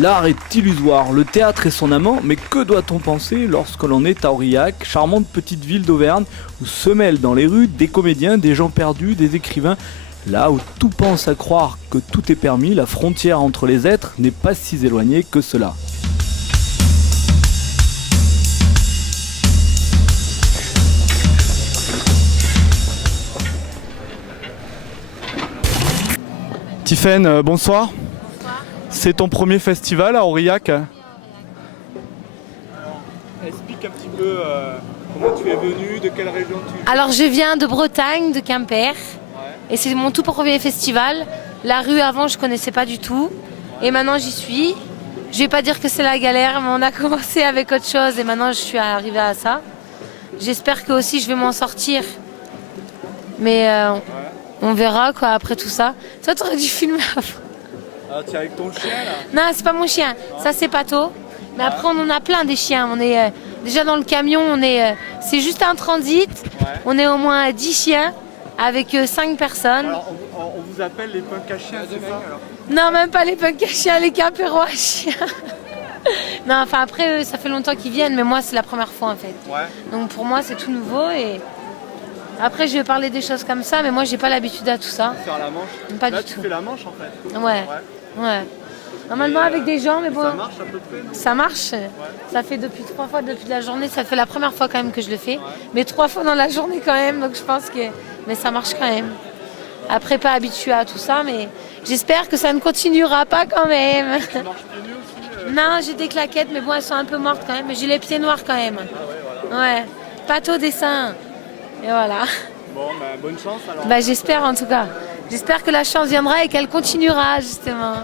L'art est illusoire, le théâtre est son amant, mais que doit-on penser lorsque l'on est à Aurillac, charmante petite ville d'Auvergne, où se mêlent dans les rues des comédiens, des gens perdus, des écrivains, là où tout pense à croire que tout est permis, la frontière entre les êtres n'est pas si éloignée que cela. Tiffaine, bonsoir. C'est ton premier festival à Aurillac. Alors, explique un petit peu comment tu es venu, de quelle région tu... Alors je viens de Bretagne, de Quimper, et c'est mon tout premier festival. La rue avant je connaissais pas du tout, et maintenant j'y suis. Je vais pas dire que c'est la galère, mais on a commencé avec autre chose et maintenant je suis arrivée à ça. J'espère que aussi je vais m'en sortir, mais on verra quoi après tout ça. Toi t'aurais dû filmer avant. Ah, tu es avec ton chien là? Non, c'est pas mon chien, ça c'est Pato. Mais après on en a plein des chiens. On est déjà dans le camion, c'est juste un transit. On est au moins 10 chiens avec 5 personnes. Alors, on vous appelle les punks à chiens, c'est ça? Non, même pas les punks à chiens, les Quimpérois à chiens. Non, enfin après eux, ça fait longtemps qu'ils viennent, mais moi c'est la première fois en fait. Donc pour moi c'est tout nouveau et après je vais parler des choses comme ça, mais moi j'ai pas l'habitude à tout ça. Faire la manche? Pas là, du tu tout. fais la manche en fait? Ouais. Normalement avec des gens, mais bon. Ça marche à peu près, non? Ça marche. Ça fait depuis 3 fois depuis la journée. Ça fait la première fois quand même que je le fais. Mais 3 fois dans la journée quand même. Donc je pense que... Mais ça marche quand même. Après, pas habitué à tout ça, mais j'espère que ça ne continuera pas quand même. Tu marches pieds nus aussi? Non, j'ai des claquettes, mais bon, elles sont un peu mortes quand même. Mais j'ai les pieds noirs quand même. Ouais. Pâte au dessin. Et voilà. Bon, bah, bonne chance alors. Bah, j'espère en tout cas. J'espère que la chance viendra et qu'elle continuera justement.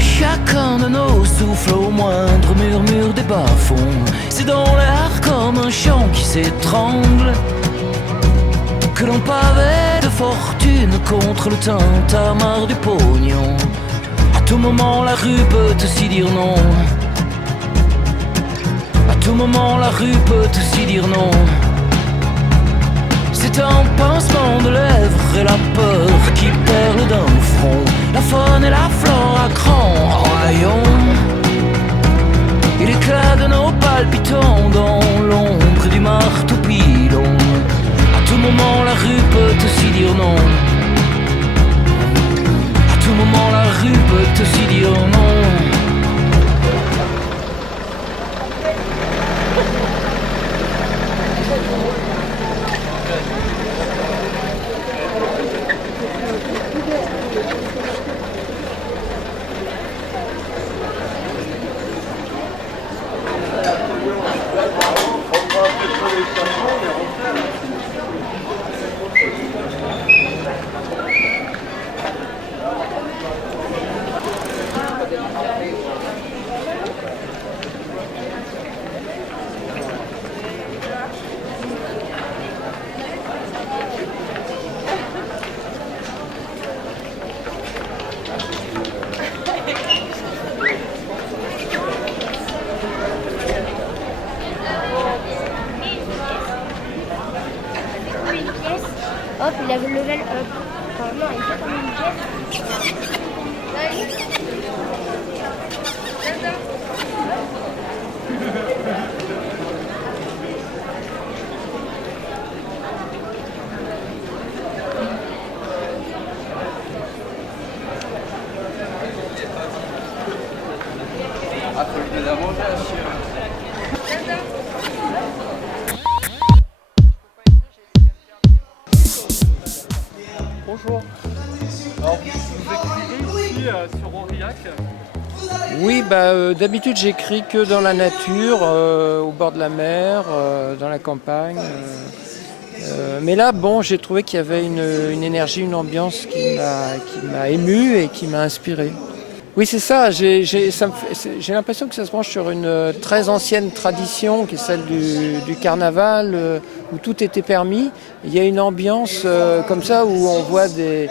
Chacun de nos souffles au moindre murmure des bas-fonds. C'est dans l'air comme un chant qui s'étrangle que l'on pavait de fortune contre le tintamarre du pognon. À tout moment la rue peut aussi dire non. À tout moment la rue peut aussi dire non. C'est un pincement de lèvres et la peur qui perle d'un front. La faune et la flore à grands royaumes. Et l'éclat de nos palpitants dans l'ombre du marteau pilon. À tout moment la rue peut aussi dire non. À tout moment la rue peut aussi dire non. Hop, il avait le level up. Enfin, non, il fait comme une pièce. Ah, faut lui donner à manger à chien. Bonjour. Alors, vous écrivez ici sur sur Aurillac? Oui, d'habitude j'écris que dans la nature, au bord de la mer, dans la campagne. Mais là, j'ai trouvé qu'il y avait une énergie, une ambiance qui m'a ému et qui m'a inspiré. Oui, c'est ça. J'ai l'impression que ça se branche sur une très ancienne tradition qui est celle du carnaval, où tout était permis. Il y a une ambiance comme ça où on voit des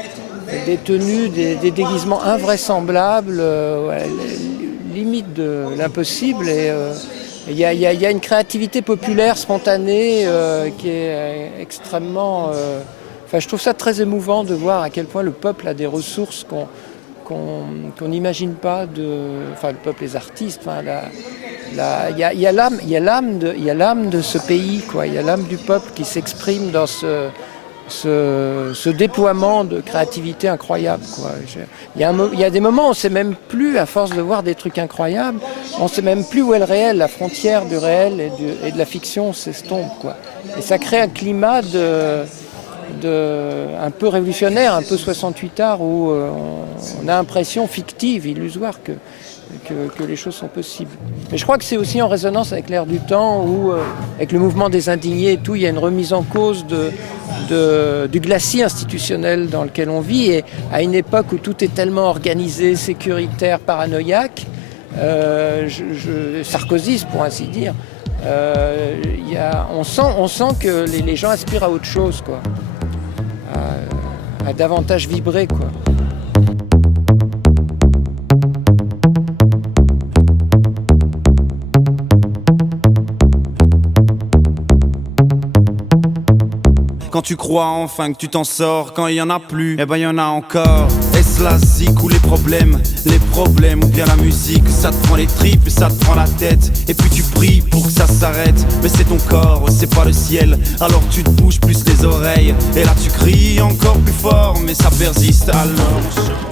tenues, des déguisements invraisemblables, limite de l'impossible. Et il y a une créativité populaire spontanée qui est extrêmement... je trouve ça très émouvant de voir à quel point le peuple a des ressources qu'on n'imagine pas, le peuple, les artistes. Il y a l'âme de ce pays, quoi. Il y a l'âme du peuple qui s'exprime dans ce déploiement de créativité incroyable, quoi. Il y a des moments où on ne sait même plus, à force de voir des trucs incroyables, on ne sait même plus où est le réel, la frontière du réel et de la fiction s'estompe, quoi. Et ça crée un climat un peu révolutionnaire, un peu 68 art, où on a l'impression fictive, illusoire, que les choses sont possibles. Mais je crois que c'est aussi en résonance avec l'ère du temps, où avec le mouvement des indignés et tout, il y a une remise en cause du glacis institutionnel dans lequel on vit, et à une époque où tout est tellement organisé, sécuritaire, paranoïaque, sarkozyste pour ainsi dire, on sent que les gens aspirent à autre chose, quoi. À davantage vibrer, quoi. Quand tu crois enfin que tu t'en sors, quand il y en a plus, eh ben il y en a encore. Est-ce la zik ou les problèmes ou bien la musique? Ça te prend les tripes et ça te prend la tête, et puis tu pries pour que ça s'arrête. Mais c'est ton corps, c'est pas le ciel, alors tu te bouges plus les oreilles. Et là tu cries encore plus fort, mais ça persiste alors.